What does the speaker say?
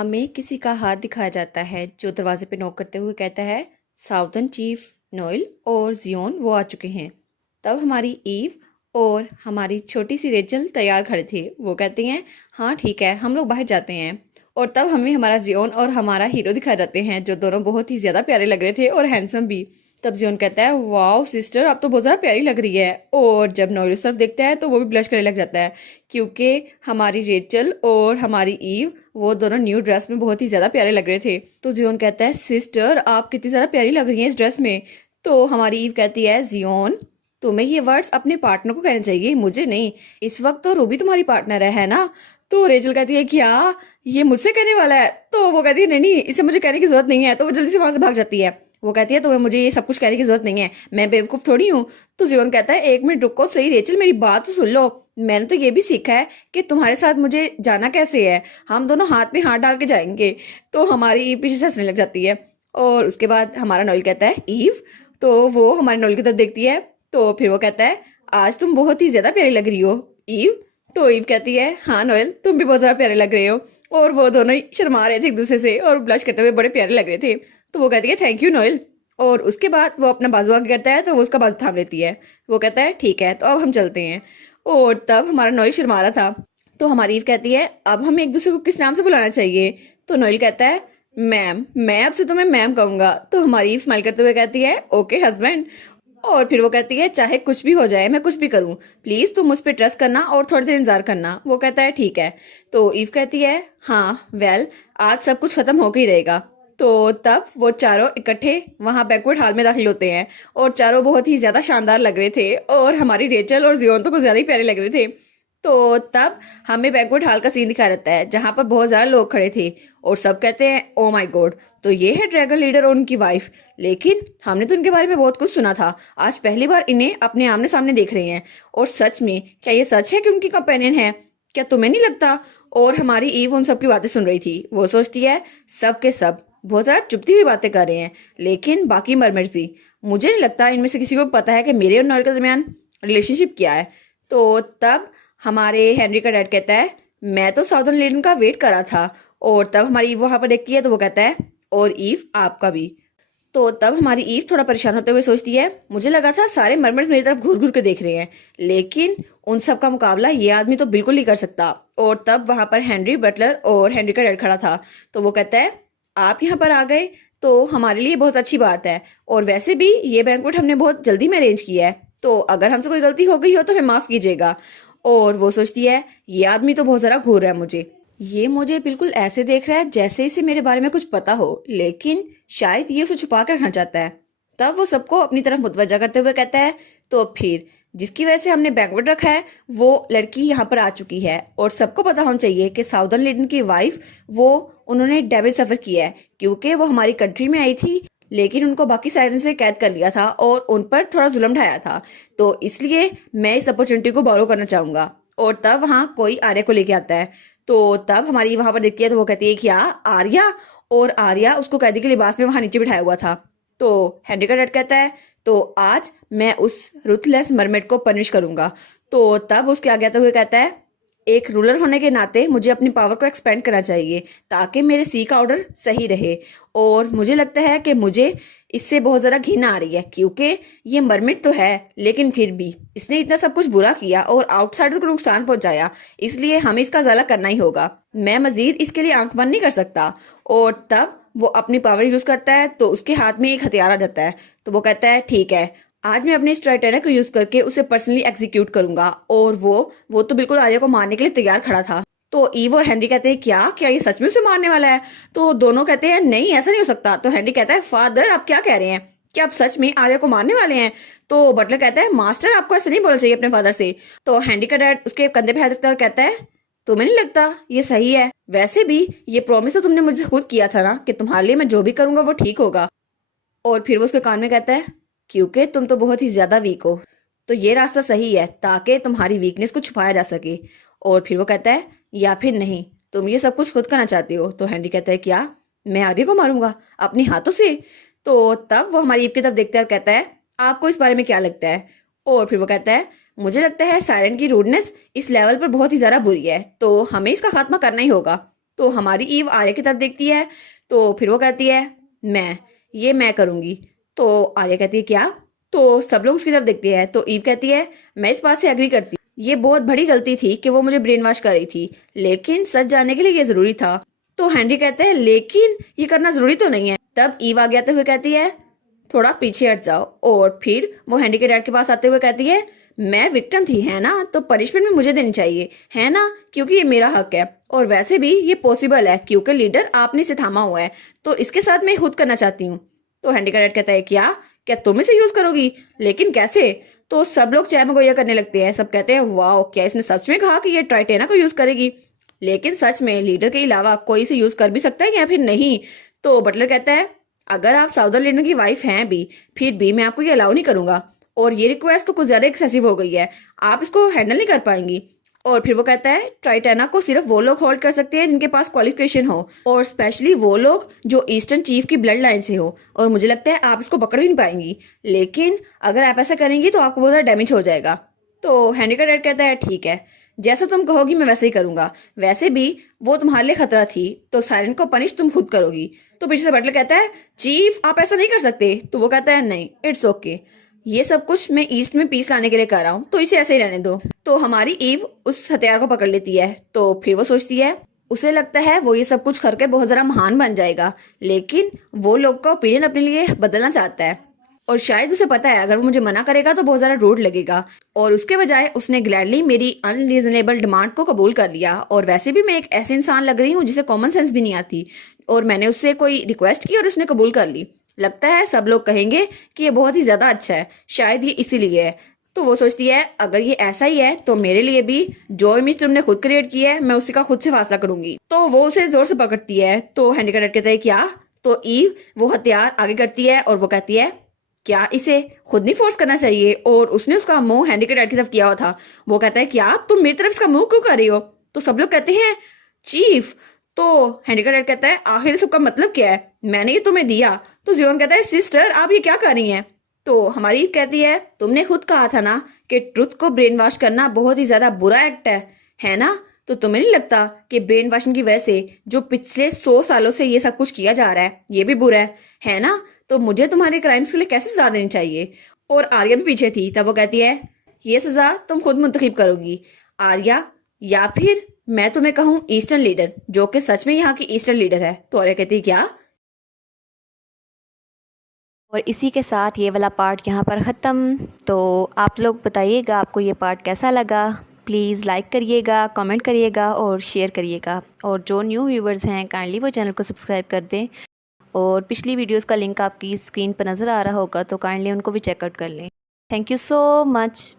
हमें किसी का हाथ दिखाया जाता है जो दरवाजे पे नॉक करते हुए कहता है साउदर्न चीफ नोएल और जियोन वो आ चुके हैं। तब हमारी ईव और हमारी छोटी सी रेचल तैयार खड़े थे। वो कहती हैं हाँ ठीक है हम लोग बाहर जाते हैं। और तब हमें हमारा जियोन और हमारा हीरो दिखाए जाते हैं जो दोनों बहुत ही ज्यादा प्यारे लग रहे थे और हैंडसम भी। तब जियोन कहता है वाओ सिस्टर आप तो बहुत ज्यादा प्यारी लग रही है। और जब नोएल उस तरफ देखता है तो वो भी ब्लश करने लग जाता है क्योंकि हमारी रेचल और हमारी ईव वो दोनों न्यू ड्रेस में बहुत ही ज्यादा प्यारे लग रहे थे। तो जियोन कहता है सिस्टर आप कितनी ज्यादा प्यारी लग रही हैं इस ड्रेस में। तो हमारी ईव कहती है जियोन तुम्हें ये वर्ड्स अपने पार्टनर को कहने चाहिए मुझे नहीं। इस वक्त तो रूबी तुम्हारी पार्टनर है ना। तो रेचल कहती है क्या ये मुझसे कहने वाला है। तो वो कहती है नहीं नहीं इसे मुझे कहने की जरूरत नहीं है। तो वो जल्दी से वहां से भाग जाती है। वो कहती है तुम्हें मुझे ये सब कुछ कहने की जरूरत नहीं है मैं बेवकूफ थोड़ी हूँ। तो जियोन कहता है एक मिनट रुको सही रेचल मेरी बात तो सुन लो। मैंने तो ये भी सीखा है कि तुम्हारे साथ मुझे जाना कैसे है। हम दोनों हाथ में हाथ डाल के जाएंगे। तो हमारी ईव पीछे से हंसने लग जाती है। और उसके बाद हमारा नोएल कहता है ईव। तो वो हमारे नोएल की तरफ देखती है। तो फिर वो कहता है आज तुम बहुत ही ज्यादा प्यारी लग रही हो ईव। तो ईव कहती है हाँ नोएल तुम भी बहुत ज्यादा प्यारे लग रहे हो। और वो दोनों ही शर्मा रहे थे एक दूसरे से और ब्लश करते हुए बड़े प्यारे लग रहे थे। तो वो कहती है थैंक यू नोएल। और उसके बाद वो अपना बाजू आगे करता है तो वो उसका बाजू थाम लेती है। वो कहता है ठीक है तो अब हम चलते हैं। और तब हमारा नोएल शर्मा रहा था। तो हमारी ईव कहती है अब हम एक दूसरे को किस नाम से बुलाना चाहिए। तो नोएल कहता है मैम मैं अब से तुम्हें मैम कहूंगा। तो हमारी ईव स्माइल करते हुए कहती है ओके हस्बैंड। और फिर वो कहती है चाहे कुछ भी हो जाए मैं कुछ भी करूं प्लीज तुम मुझ पे ट्रस्ट करना और थोड़ी देर इंतजार करना। वो कहता है ठीक है। तो ईव कहती है हाँ वेल आज सब कुछ खत्म होकर ही रहेगा। तो तब वो चारों इकट्ठे वहां बैंक्वेट हॉल में दाखिल होते हैं और चारों बहुत ही ज्यादा शानदार लग रहे थे और हमारी रेचल और जियोन तो कुछ ज्यादा ही प्यारे लग रहे थे। तो तब हमें बैंक्वेट हॉल का सीन दिखाया जाता है जहां पर बहुत ज्यादा लोग खड़े थे और सब कहते हैं ओ माय गॉड तो ये है ड्रैगन लीडर और उनकी वाइफ। लेकिन हमने तो उनके बारे में बहुत कुछ सुना था आज पहली बार इन्हें अपने आमने सामने देख रहे हैं। और सच में क्या ये सच है कि उनकी कंपेनियन है क्या तुम्हें नहीं लगता। और हमारी ईव उन सबकी बातें सुन रही थी। वो सोचती है सब के सब बहुत ज्यादा चुपती हुई बातें कर रहे हैं लेकिन बाकी मरमर्स भी मुझे नहीं लगता इनमें से किसी को पता है कि मेरे और नॉयल के दरमियान रिलेशनशिप क्या है। तो तब हमारे हेनरी का डैड कहता है मैं तो साउदर्न लेडन का वेट कर रहा था। और तब हमारी ईव वहां पर देखती है तो वो कहता है और ईव आपका भी। तो तब हमारी ईव थोड़ा परेशान होते हुए सोचती है मुझे लगा था सारे मरमर्स मेरी तरफ घूर घूर के देख रहे हैं लेकिन उन सब का मुकाबला ये आदमी तो बिल्कुल नहीं कर सकता। और तब वहां पर हेनरी बटलर और हेनरी का डैड खड़ा था। तो वो कहता है आप यहाँ पर आ गए तो हमारे लिए बहुत अच्छी बात है और वैसे भी ये बैंक्वेट हमने बहुत जल्दी में अरेंज किया है तो अगर हमसे कोई गलती हो गई हो तो हमें माफ कीजिएगा। और वो सोचती है ये आदमी तो बहुत जरा घूर रहा है मुझे ये मुझे बिल्कुल ऐसे देख रहा है जैसे इसे मेरे बारे में कुछ पता हो लेकिन शायद ये उसे छुपा कर रखना चाहता है। तब वो सबको अपनी तरफ मुतवज्जा करते हुए कहता है तो फिर जिसकी वजह से हमने बैंक्वेट रखा है वो लड़की यहाँ पर आ चुकी है और सबको पता होना चाहिए कि साउदर्न लेडन की वाइफ वो उन्होंने डेविल सफर किया है क्योंकि वो हमारी कंट्री में आई थी लेकिन उनको बाकी साइरन से कैद कर लिया था और उन पर थोड़ा जुल्म ढाया था। तो इसलिए मैं इस अपॉर्चुनिटी को बोरो करना चाहूंगा। और तब वहाँ कोई आर्या को लेके आता है। तो तब हमारी वहां पर देखती है तो वो कहती है क्या आर्या। और आर्या उसको कैदी के लिबास में वहां नीचे बिठाया हुआ था। तो हेनरी का डैड कहता है तो आज मैं उस रुथलेस मरमेड को पनिश करूंगा। तो तब उसके आगे आते हुए कहता है एक रूलर होने के नाते मुझे अपनी पावर को एक्सपेंड करना चाहिए ताकि मेरे सी का ऑर्डर सही रहे। और मुझे लगता है कि मुझे इससे बहुत ज़्यादा घिन आ रही है क्योंकि ये मरमिट तो है लेकिन फिर भी इसने इतना सब कुछ बुरा किया और आउटसाइडर को नुकसान पहुंचाया इसलिए हमें इसका ज़ला करना ही होगा। मैं मजीद इसके लिए आंख बंद नहीं कर सकता। और तब वो अपनी पावर यूज़ करता है तो उसके हाथ में एक हथियार आ जाता है। तो वो कहता है ठीक है आज मैं अपने स्ट्राइटेना को यूज करके उसे पर्सनली एग्जीक्यूट करूंगा। और वो तो बिल्कुल आर्या को मारने के लिए तैयार खड़ा था। तो ईव और हेनरी कहते हैं क्या क्या ये सच में उसे मारने वाला है। तो दोनों कहते हैं नहीं ऐसा नहीं हो सकता। तो हेनरी कहता है फादर आप क्या कह रहे हैं क्या आप सच में आर्या को मारने वाले हैं। तो बटलर कहता है मास्टर आपको ऐसा नहीं बोलना चाहिए अपने फादर से। तो हेनरी का डैड उसके कंधे पे हाथ रखता है और कहता है तुम्हें नहीं लगता ये सही है वैसे भी ये प्रॉमिस तो तुमने मुझे खुद किया था ना कि तुम्हारे लिए मैं जो भी करूंगा वो ठीक होगा। और फिर वो उसके कान में कहता है क्योंकि तुम तो बहुत ही ज्यादा वीक हो तो ये रास्ता सही है ताकि तुम्हारी वीकनेस को छुपाया जा सके। और फिर वो कहता है या फिर नहीं तुम ये सब कुछ खुद करना चाहती हो। तो हेनरी कहता है क्या मैं आर्या को मारूंगा अपने हाथों से। तो तब वो हमारी ईव की तरफ देखता है और कहता है आपको इस बारे में क्या लगता है। और फिर वो कहता है मुझे लगता है सायरन की रूडनेस इस लेवल पर बहुत ही ज्यादा बुरी है तो हमें इसका खात्मा करना ही होगा। तो हमारी ईव आर्या की तरफ देखती है, तो फिर वो कहती है मैं करूँगी। तो आर्या कहती है क्या? तो सब लोग उसकी तरफ देखते हैं, तो ईव कहती है मैं इस बात से एग्री करती, ये बहुत बड़ी गलती थी कि वो मुझे ब्रेन वॉश कर रही थी, लेकिन सच जानने के लिए ये जरूरी था। तो हेनरी कहते हैं लेकिन ये करना जरूरी तो नहीं है। तब ईव आगे आते हुए कहती है थोड़ा पीछे हट जाओ, और फिर वो हेनरी के डैड के पास आते हुए कहती है मैं विक्टिम थी है ना, तो पनिशमेंट भी मुझे देनी चाहिए है ना, क्योंकि ये मेरा हक है, और वैसे भी ये पॉसिबल है क्योंकि लीडर आपने इसे थामा हुआ है, तो इसके साथ मैं खुद करना चाहती हूँ। तो हेनरी का डैड कहता है क्या क्या तुम इसे यूज करोगी, लेकिन कैसे? तो सब लोग चहमगोया करने लगते हैं, सब कहते हैं वाह क्या इसने सच में कहा कि ये ट्राइटेना को यूज करेगी, लेकिन सच में लीडर के अलावा कोई इसे यूज कर भी सकता है या फिर नहीं? तो बटलर कहता है अगर आप साउदर्न लीडर की वाइफ हैं भी, फिर भी मैं आपको ये अलाउ नहीं करूंगा, और ये रिक्वेस्ट तो कुछ ज्यादा एक्सेसिव हो गई है, आप इसको हैंडल नहीं कर पाएंगी। और फिर वो कहता है ट्राइटेना को सिर्फ वो लोग होल्ड कर सकते हैं जिनके पास क्वालिफिकेशन हो, और स्पेशली वो लोग जो ईस्टर्न चीफ की ब्लड लाइन से हो, और मुझे लगता है आप इसको पकड़ भी नहीं पाएंगी, लेकिन अगर आप ऐसा करेंगी तो आपको बहुत ज़्यादा डैमेज हो जाएगा। तो हेनरी का डैड कहता है ठीक है, जैसा तुम कहोगी मैं वैसे ही करूंगा, वैसे भी वो तुम्हारे लिए खतरा थी, तो साइलेंट को पनिश तुम खुद करोगी। तो पीछे से बटलर कहता है चीफ आप ऐसा नहीं कर सकते, तो वो कहता है नहीं इट्स ओके, ये सब कुछ मैं ईस्ट में पीस लाने के लिए कर रहा हूँ, तो इसे ऐसे ही रहने दो। तो हमारी ईव उस हथियार को पकड़ लेती है, तो फिर वो सोचती है, उसे लगता है वो ये सब कुछ करके बहुत ज़्यादा महान बन जाएगा, लेकिन वो लोग का ओपिनियन अपने लिए बदलना चाहता है, और शायद उसे पता है अगर वो मुझे मना करेगा तो बहुत ज़्यादा रूड लगेगा, और उसके बजाय उसने ग्लैडली मेरी अनरीजनेबल डिमांड को कबूल कर लिया। और वैसे भी मैं एक ऐसे इंसान लग रही हूँ जिसे कॉमन सेंस भी नहीं आती, और मैंने उससे कोई रिक्वेस्ट की और उसने कबूल कर ली, लगता है सब लोग कहेंगे कि ये बहुत ही ज्यादा अच्छा है, शायद ये इसीलिए है। तो वो सोचती है अगर ये ऐसा ही है तो मेरे लिए भी जो इमेज तुमने खुद क्रिएट की है मैं उसी का खुद से फासला करूंगी। तो वो उसे जोर से पकड़ती है, तो हेनरी का डैड कहता है क्या? तो ईव वो हथियार आगे करती है और वो कहती है क्या इसे खुद नहीं फोर्स करना चाहिए, और उसने उसका मुंह हेनरी के डैड की तरफ किया हुआ था। वो कहता है क्या तुम मेरी तरफ इसका मुंह क्यों कर रही हो? तो सब लोग कहते हैं चीफ। तो हेनरी का डैड कहता है आखिर सबका मतलब क्या है, मैंने ये तुम्हें दिया। तो जियोन कहता है सिस्टर आप ये क्या कर रही हैं? तो हमारी ईव कहती है तुमने खुद कहा था ना कि ट्रुथ को ब्रेन वॉश करना बहुत ही ज्यादा बुरा एक्ट है ना, तो तुम्हें नहीं लगता कि ब्रेन वॉशिंग की वजह से जो पिछले 100 सालों से ये सब कुछ किया जा रहा है ये भी बुरा है ना, तो मुझे तुम्हारे क्राइम्स के लिए कैसे सजा देनी चाहिए? और आर्या भी पीछे थी, तब वो कहती है ये सजा तुम खुद मुंतखब करोगी आर्या, या फिर मैं तुम्हें कहूँ ईस्टर्न लीडर, जो कि सच में यहाँ की ईस्टर्न लीडर है। तो आर्या कहती है क्या? और इसी के साथ ये वाला पार्ट यहाँ पर ख़त्म। तो आप लोग बताइएगा आपको ये पार्ट कैसा लगा, प्लीज़ लाइक करिएगा, कमेंट करिएगा और शेयर करिएगा, और जो न्यू व्यूवर्स हैं काइंडली वो चैनल को सब्सक्राइब कर दें, और पिछली वीडियोस का लिंक आपकी स्क्रीन पर नज़र आ रहा होगा तो काइंडली उनको भी चेकआउट कर लें। Thank you so much.